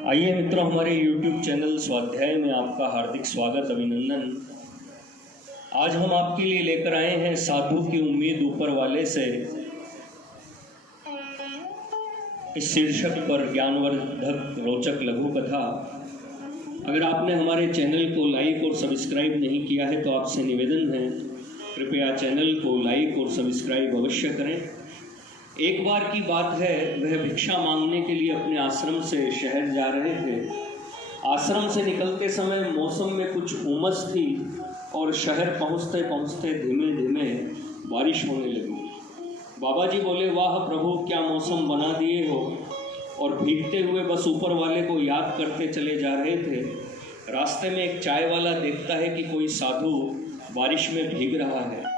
आइए मित्रों, हमारे YouTube चैनल स्वाध्याय में आपका हार्दिक स्वागत, अभिनंदन। आज हम आपके लिए लेकर आए हैं साधु की उम्मीद ऊपर वाले से, इस शीर्षक पर ज्ञानवर्धक रोचक लघु कथा। अगर आपने हमारे चैनल को लाइक और सब्सक्राइब नहीं किया है तो आपसे निवेदन है, कृपया चैनल को लाइक और सब्सक्राइब अवश्य करें। एक बार की बात है, वह भिक्षा मांगने के लिए अपने आश्रम से शहर जा रहे थे। आश्रम से निकलते समय मौसम में कुछ उमस थी और शहर पहुंचते पहुंचते धीमे धीमे बारिश होने लगी। बाबा जी बोले, वाह प्रभु, क्या मौसम बना दिए हो। और भीगते हुए बस ऊपर वाले को याद करते चले जा रहे थे। रास्ते में एक चाय वाला देखता है कि कोई साधु बारिश में भीग रहा है।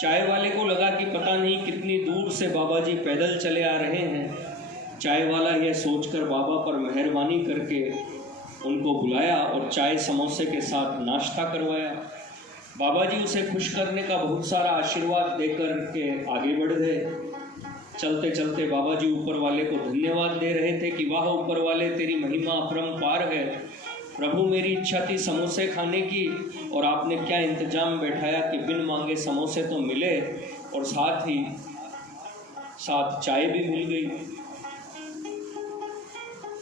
चाय वाले को लगा कि पता नहीं कितनी दूर से बाबा जी पैदल चले आ रहे हैं। चाय वाला यह सोचकर बाबा पर मेहरबानी करके उनको बुलाया और चाय समोसे के साथ नाश्ता करवाया। बाबा जी उसे खुश करने का बहुत सारा आशीर्वाद देकर के आगे बढ़ गए। चलते चलते बाबा जी ऊपर वाले को धन्यवाद दे रहे थे कि वाह ऊपर वाले, तेरी महिमा अपरंपार है। प्रभु, मेरी इच्छा थी समोसे खाने की और आपने क्या इंतजाम बैठाया कि बिन मांगे समोसे तो मिले और साथ ही साथ चाय भी मिल गई।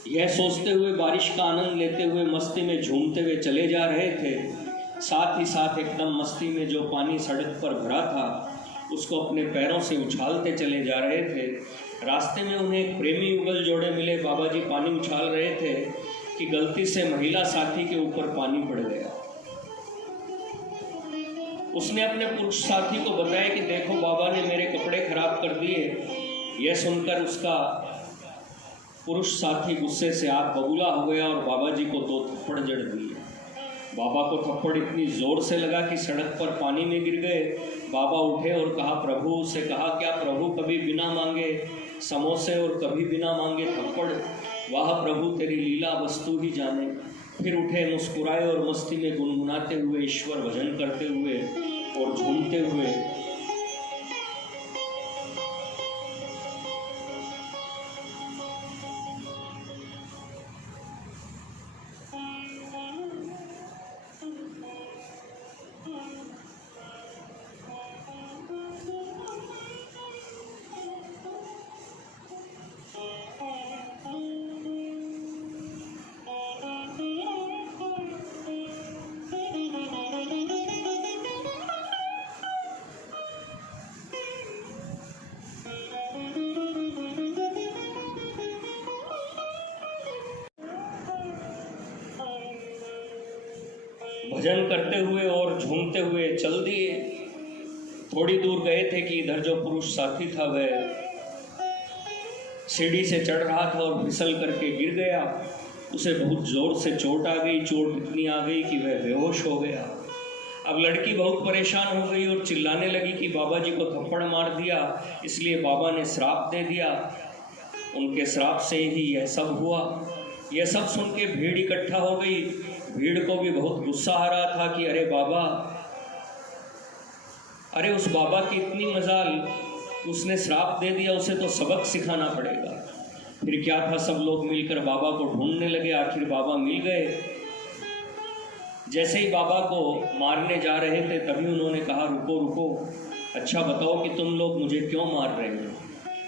यह सोचते हुए बारिश का आनंद लेते हुए मस्ती में झूमते हुए चले जा रहे थे। साथ ही साथ एकदम मस्ती में जो पानी सड़क पर भरा था उसको अपने पैरों से उछालते चले जा रहे थे। रास्ते में उन्हें एक प्रेमी युगल जोड़े मिले। बाबा जी पानी उछाल रहे थे कि गलती से महिला साथी के ऊपर पानी पड़ गया। उसने अपने पुरुष साथी को बताया कि देखो, बाबा ने मेरे कपड़े खराब कर दिए। यह सुनकर उसका पुरुष साथी गुस्से से आग बबूला हो गया और बाबा जी को 2 थप्पड़ जड़ दिए। बाबा को थप्पड़ इतनी जोर से लगा कि सड़क पर पानी में गिर गए। बाबा उठे और कहा, प्रभु से कहा, क्या प्रभु कभी बिना मांगे समोसे और कभी बिना मांगे थप्पड़। वाह प्रभु, तेरी लीला वस्तु ही जाने। फिर उठे, मुस्कुराए और मस्ती में गुनगुनाते हुए, ईश्वर भजन करते हुए और झूमते हुए भजन करते हुए और झूमते हुए चल दिए। थोड़ी दूर गए थे कि इधर जो पुरुष साथी था वह सीढ़ी से चढ़ रहा था और फिसल करके गिर गया। उसे बहुत जोर से चोट आ गई। चोट इतनी आ गई कि वह बेहोश हो गया। अब लड़की बहुत परेशान हो गई और चिल्लाने लगी कि बाबा जी को थप्पड़ मार दिया, इसलिए बाबा ने श्राप दे दिया। उनके श्राप से ही यह सब हुआ। यह सब सुन के भीड़ इकट्ठा हो गई। भीड़ को भी बहुत गुस्सा आ रहा था कि अरे बाबा, अरे उस बाबा की इतनी मजाल, उसने श्राप दे दिया, उसे तो सबक सिखाना पड़ेगा। फिर क्या था, सब लोग मिलकर बाबा को ढूंढने लगे। आखिर बाबा मिल गए। जैसे ही बाबा को मारने जा रहे थे तभी उन्होंने कहा, रुको रुको, अच्छा बताओ कि तुम लोग मुझे क्यों मार रहे हो।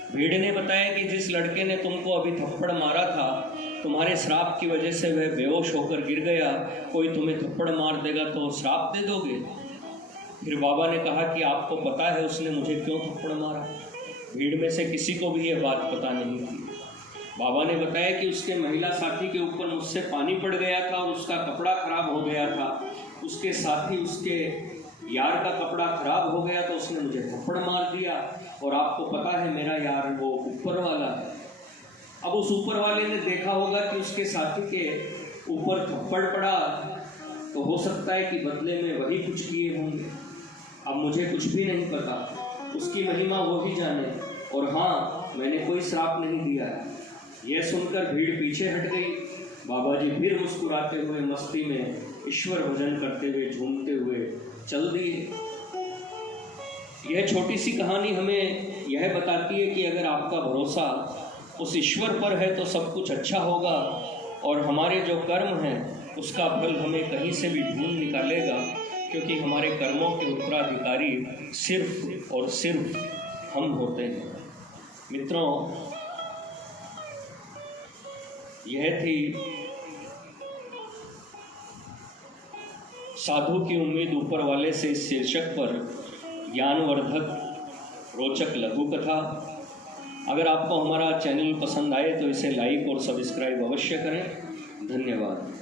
भीड़ ने बताया कि जिस लड़के ने तुमको अभी थप्पड़ मारा था, तुम्हारे श्राप की वजह से वह बेहोश होकर गिर गया। कोई तुम्हें थप्पड़ मार देगा तो श्राप दे दोगे। फिर बाबा ने कहा कि आपको पता है उसने मुझे क्यों थप्पड़ मारा। भीड़ में से किसी को भी यह बात पता नहीं थी। बाबा ने बताया कि उसके महिला साथी के ऊपर मुझसे पानी पड़ गया था और उसका कपड़ा खराब हो गया था। उसके साथी, उसके यार का कपड़ा खराब हो गया तो उसने मुझे थप्पड़ मार दिया। और आपको पता है मेरा यार वो ऊपर वाला है। अब उस ऊपर वाले ने देखा होगा कि उसके साथी के ऊपर थप्पड़ पड़ा, तो हो सकता है कि बदले में वही कुछ किए होंगे। अब मुझे कुछ भी नहीं पता, उसकी महिमा वो ही जाने। और हाँ, मैंने कोई श्राप नहीं दिया है। यह सुनकर भीड़ पीछे हट गई। बाबा जी फिर मुस्कुराते हुए मस्ती में ईश्वर भजन करते हुए झूमते हुए चल दिए। यह छोटी सी कहानी हमें यह बताती है कि अगर आपका भरोसा उस ईश्वर पर है तो सब कुछ अच्छा होगा, और हमारे जो कर्म हैं उसका फल हमें कहीं से भी ढूंढ निकालेगा, क्योंकि हमारे कर्मों के उत्तराधिकारी सिर्फ और सिर्फ हम होते हैं। मित्रों, यह थी साधु की उम्मीद ऊपर वाले से इस शीर्षक पर ज्ञानवर्धक रोचक लघु कथा। अगर आपको हमारा चैनल पसंद आए तो इसे लाइक और सब्सक्राइब अवश्य करें। धन्यवाद।